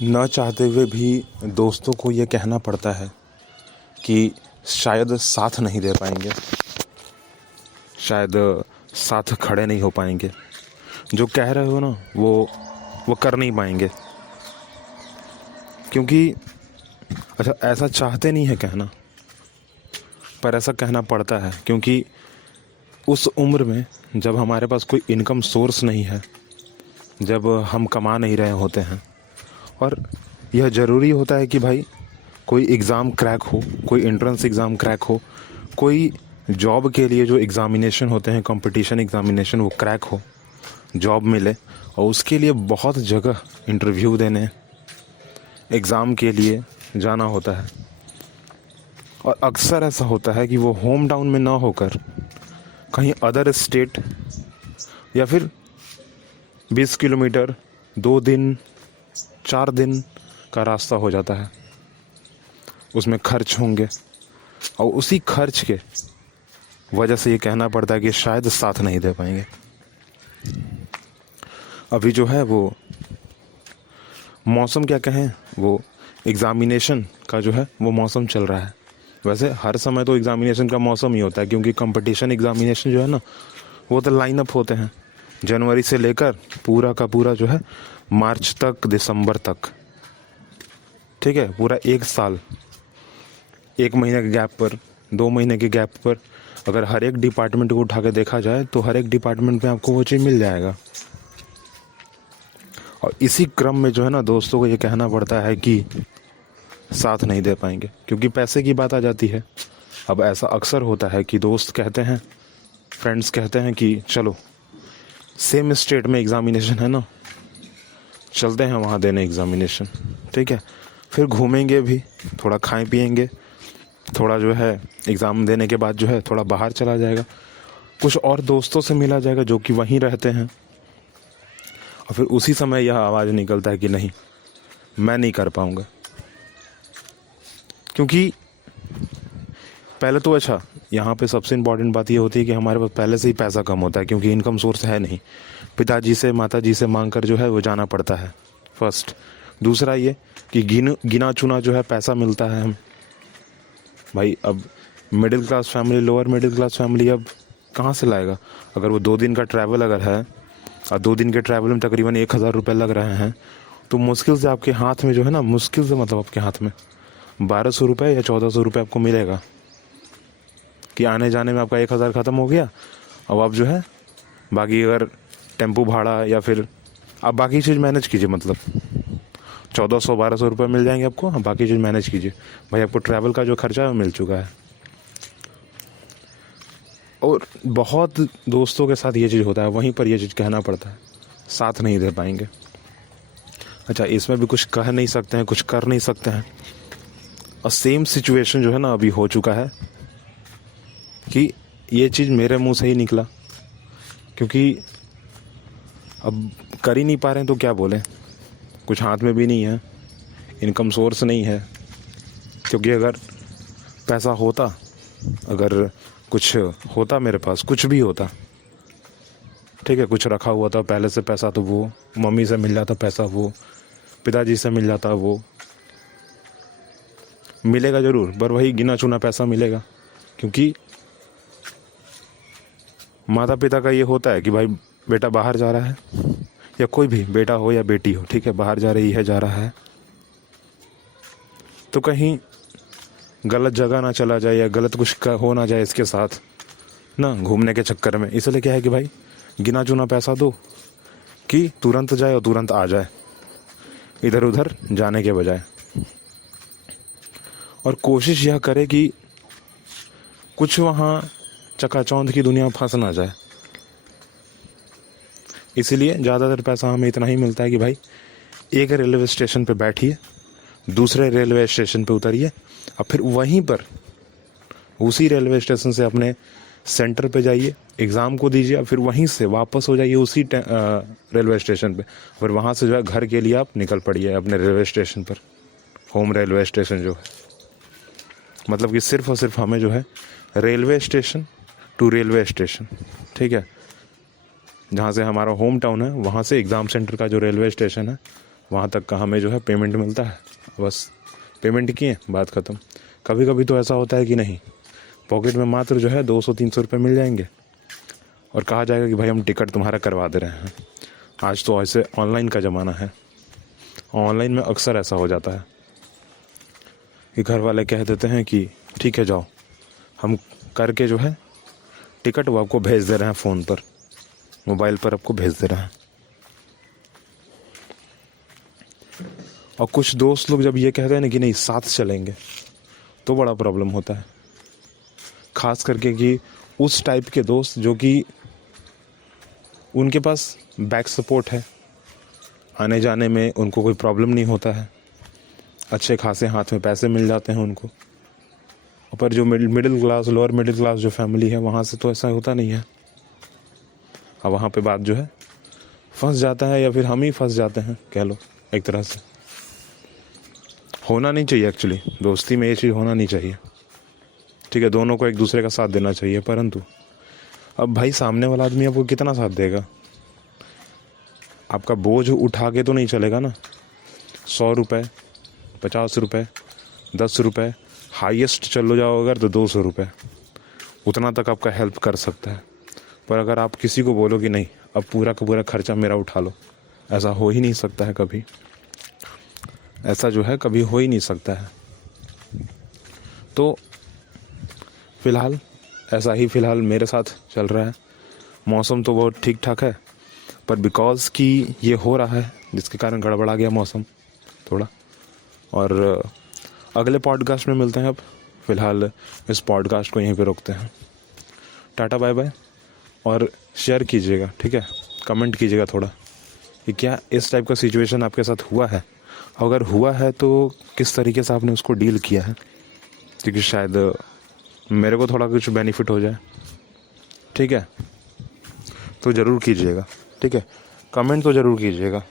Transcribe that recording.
ना चाहते हुए भी दोस्तों को ये कहना पड़ता है कि शायद साथ नहीं दे पाएंगे, शायद साथ खड़े नहीं हो पाएंगे, जो कह रहे हो ना वो कर नहीं पाएंगे। क्योंकि अच्छा, ऐसा चाहते नहीं है कहना, पर ऐसा कहना पड़ता है क्योंकि उस उम्र में जब हमारे पास कोई इनकम सोर्स नहीं है, जब हम कमा नहीं रहे होते हैं, और यह ज़रूरी होता है कि भाई कोई एग्ज़ाम क्रैक हो, कोई एंट्रेंस एग्ज़ाम क्रैक हो, कोई जॉब के लिए जो एग्ज़ामिनेशन होते हैं, कंपटीशन एग्ज़ामिनेशन, वो क्रैक हो, जॉब मिले, और उसके लिए बहुत जगह इंटरव्यू देने, एग्ज़ाम के लिए जाना होता है। और अक्सर ऐसा होता है कि वो होम टाउन में ना होकर कहीं अदर स्टेट या फिर 20 किलोमीटर 2 दिन 4 दिन का रास्ता हो जाता है, उसमें खर्च होंगे, और उसी खर्च के वजह से ये कहना पड़ता है कि शायद साथ नहीं दे पाएंगे। अभी जो है वो मौसम क्या कहें, वो एग्ज़ामिनेशन का जो है वो मौसम चल रहा है। वैसे हर समय तो एग्ज़ामिनेशन का मौसम ही होता है, क्योंकि कंपटीशन एग्ज़ामिनेशन जो है ना वो तो लाइन अप होते हैं जनवरी से लेकर पूरा का पूरा जो है मार्च तक, दिसंबर तक, ठीक है, पूरा 1 साल, 1 महीने के गैप पर, 2 महीने के गैप पर अगर हर एक डिपार्टमेंट को उठा के देखा जाए तो हर एक डिपार्टमेंट में आपको वो चीज़ मिल जाएगा। और इसी क्रम में जो है ना दोस्तों को ये कहना पड़ता है कि साथ नहीं दे पाएंगे, क्योंकि पैसे की बात आ जाती है। अब ऐसा अक्सर होता है कि दोस्त कहते हैं, फ्रेंड्स कहते हैं कि चलो सेम स्टेट में एग्ज़ामिनेशन है ना, चलते हैं वहाँ देने एग्ज़ामिनेशन, ठीक है, फिर घूमेंगे भी, थोड़ा खाएं पिएंगे, थोड़ा जो है एग्ज़ाम देने के बाद जो है थोड़ा बाहर चला जाएगा, कुछ और दोस्तों से मिला जाएगा जो कि वहीं रहते हैं, और फिर उसी समय यह आवाज़ निकलता है कि नहीं, मैं नहीं कर पाऊँगा। क्योंकि पहले तो अच्छा, यहाँ पे सबसे इम्पॉर्टेंट बात ये होती है कि हमारे पास पहले से ही पैसा कम होता है, क्योंकि इनकम सोर्स है नहीं, पिताजी से माताजी से मांग कर जो है वो जाना पड़ता है फर्स्ट। दूसरा ये कि गिना चुना जो है पैसा मिलता है हम भाई। अब middle class family, lower middle class family अब कहाँ से लाएगा? अगर वो 2 दिन का ट्रैवल अगर है और 2 दिन के ट्रैवल में तकरीबन 1,000 रुपये लग रहे हैं, तो मुश्किल से आपके हाथ में जो है ना, मुश्किल से मतलब आपके हाथ में 1,200 रुपये या 1,400 रुपये आपको मिलेगा कि आने जाने में आपका 1,000 ख़त्म हो गया। अब आप जो है बाकी अगर टेम्पू भाड़ा या फिर आप बाकी चीज़ मैनेज कीजिए, मतलब 1,400-1,200 रुपये मिल जाएंगे आपको, हाँ बाकी चीज़ मैनेज कीजिए भाई, आपको ट्रैवल का जो खर्चा है वो मिल चुका है। और बहुत दोस्तों के साथ ये चीज़ होता है, वहीं पर ये चीज़ कहना पड़ता है, साथ नहीं दे पाएंगे। अच्छा, इसमें भी कुछ कह नहीं सकते हैं, कुछ कर नहीं सकते हैं। और सेम सिचुएशन जो है ना अभी हो चुका है कि ये चीज़ मेरे मुंह से ही निकला, क्योंकि अब कर ही नहीं पा रहे हैं तो क्या बोलें, कुछ हाथ में भी नहीं है, इनकम सोर्स नहीं है। क्योंकि अगर पैसा होता, अगर कुछ होता मेरे पास, कुछ भी होता, ठीक है, कुछ रखा हुआ था पहले से पैसा, तो वो मम्मी से मिल जाता पैसा, वो पिताजी से मिल जाता, वो मिलेगा ज़रूर, पर वही गिना चुना पैसा मिलेगा। क्योंकि माता पिता का ये होता है कि भाई बेटा बाहर जा रहा है, या कोई भी बेटा हो या बेटी हो, ठीक है, बाहर जा रही है, जा रहा है, तो कहीं गलत जगह ना चला जाए या गलत कुछ हो ना जाए इसके साथ ना, घूमने के चक्कर में। इसलिए क्या है कि भाई गिना चुना पैसा दो कि तुरंत जाए और तुरंत आ जाए, इधर उधर जाने के बजाय। और कोशिश यह करे कि कुछ वहाँ चकाचौंध की दुनिया में फंस ना जाए। इसीलिए ज़्यादातर पैसा हमें इतना ही मिलता है कि भाई एक रेलवे स्टेशन पे बैठिए, दूसरे रेलवे स्टेशन पे उतरिए, और फिर वहीं पर उसी रेलवे स्टेशन से अपने सेंटर पे जाइए, एग्ज़ाम को दीजिए, और फिर वहीं से वापस हो जाइए उसी रेलवे स्टेशन पे। फिर वहाँ से जो है घर के लिए आप निकल पड़िए अपने रेलवे स्टेशन पर, होम रेलवे स्टेशन जो है। मतलब कि सिर्फ और सिर्फ हमें जो है railway station to railway station, ठीक है, जहाँ से हमारा होम टाउन है वहाँ से एग्ज़ाम सेंटर का जो रेलवे स्टेशन है वहाँ तक का हमें जो है पेमेंट मिलता है, बस पेमेंट किए बात ख़त्म। कभी कभी तो ऐसा होता है कि नहीं, पॉकेट में मात्र जो है 200-300 रुपये मिल जाएंगे और कहा जाएगा कि भाई हम टिकट तुम्हारा करवा दे रहे हैं। आज तो ऐसे ऑनलाइन का ज़माना है, ऑनलाइन में अक्सर ऐसा हो जाता है कि घर वाले कह देते हैं कि ठीक है जाओ, हम करके जो है टिकट वो आपको भेज दे रहे हैं, फ़ोन पर मोबाइल पर आपको भेज दे रहे हैं। और कुछ दोस्त लोग जब ये कहते हैं ना कि नहीं साथ चलेंगे, तो बड़ा प्रॉब्लम होता है। खास करके कि उस टाइप के दोस्त जो कि उनके पास बैक सपोर्ट है, आने जाने में उनको कोई प्रॉब्लम नहीं होता है, अच्छे खासे हाथ में पैसे मिल जाते हैं उनको। पर जो middle class, lower middle class जो फैमिली है, वहाँ से तो ऐसा होता नहीं है। अब वहाँ पे बात जो है फंस जाता है, या फिर हम ही फंस जाते हैं कह लो एक तरह से। होना नहीं चाहिए एक्चुअली, दोस्ती में ये चीज़ होना नहीं चाहिए, ठीक है, दोनों को एक दूसरे का साथ देना चाहिए। परंतु अब भाई सामने वाला आदमी आपको कितना साथ देगा? आपका बोझ उठा के तो नहीं चलेगा ना। 100 रुपये, 50 रुपये, 10 रुपये, हाईएस्ट चलो जाओ अगर तो 200 रुपये, उतना तक आपका हेल्प कर सकता है। पर अगर आप किसी को बोलो कि नहीं अब पूरा का पूरा खर्चा मेरा उठा लो, ऐसा हो ही नहीं सकता है कभी, ऐसा जो है कभी हो ही नहीं सकता है। तो फ़िलहाल ऐसा ही फ़िलहाल मेरे साथ चल रहा है। मौसम तो बहुत ठीक ठाक है, पर बिकॉज़ कि ये हो रहा है जिसके कारण गड़बड़ा गया मौसम थोड़ा। और अगले पॉडकास्ट में मिलते हैं। अब फ़िलहाल इस पॉडकास्ट को यहीं पे रोकते हैं। Tata bye bye. और शेयर कीजिएगा, ठीक है, कमेंट कीजिएगा थोड़ा कि क्या इस टाइप का सिचुएशन आपके साथ हुआ है, अगर हुआ है तो किस तरीके से आपने उसको डील किया है, क्योंकि शायद मेरे को थोड़ा कुछ बेनिफिट हो जाए, ठीक है। तो ज़रूर कीजिएगा, ठीक है, कमेंट तो ज़रूर कीजिएगा।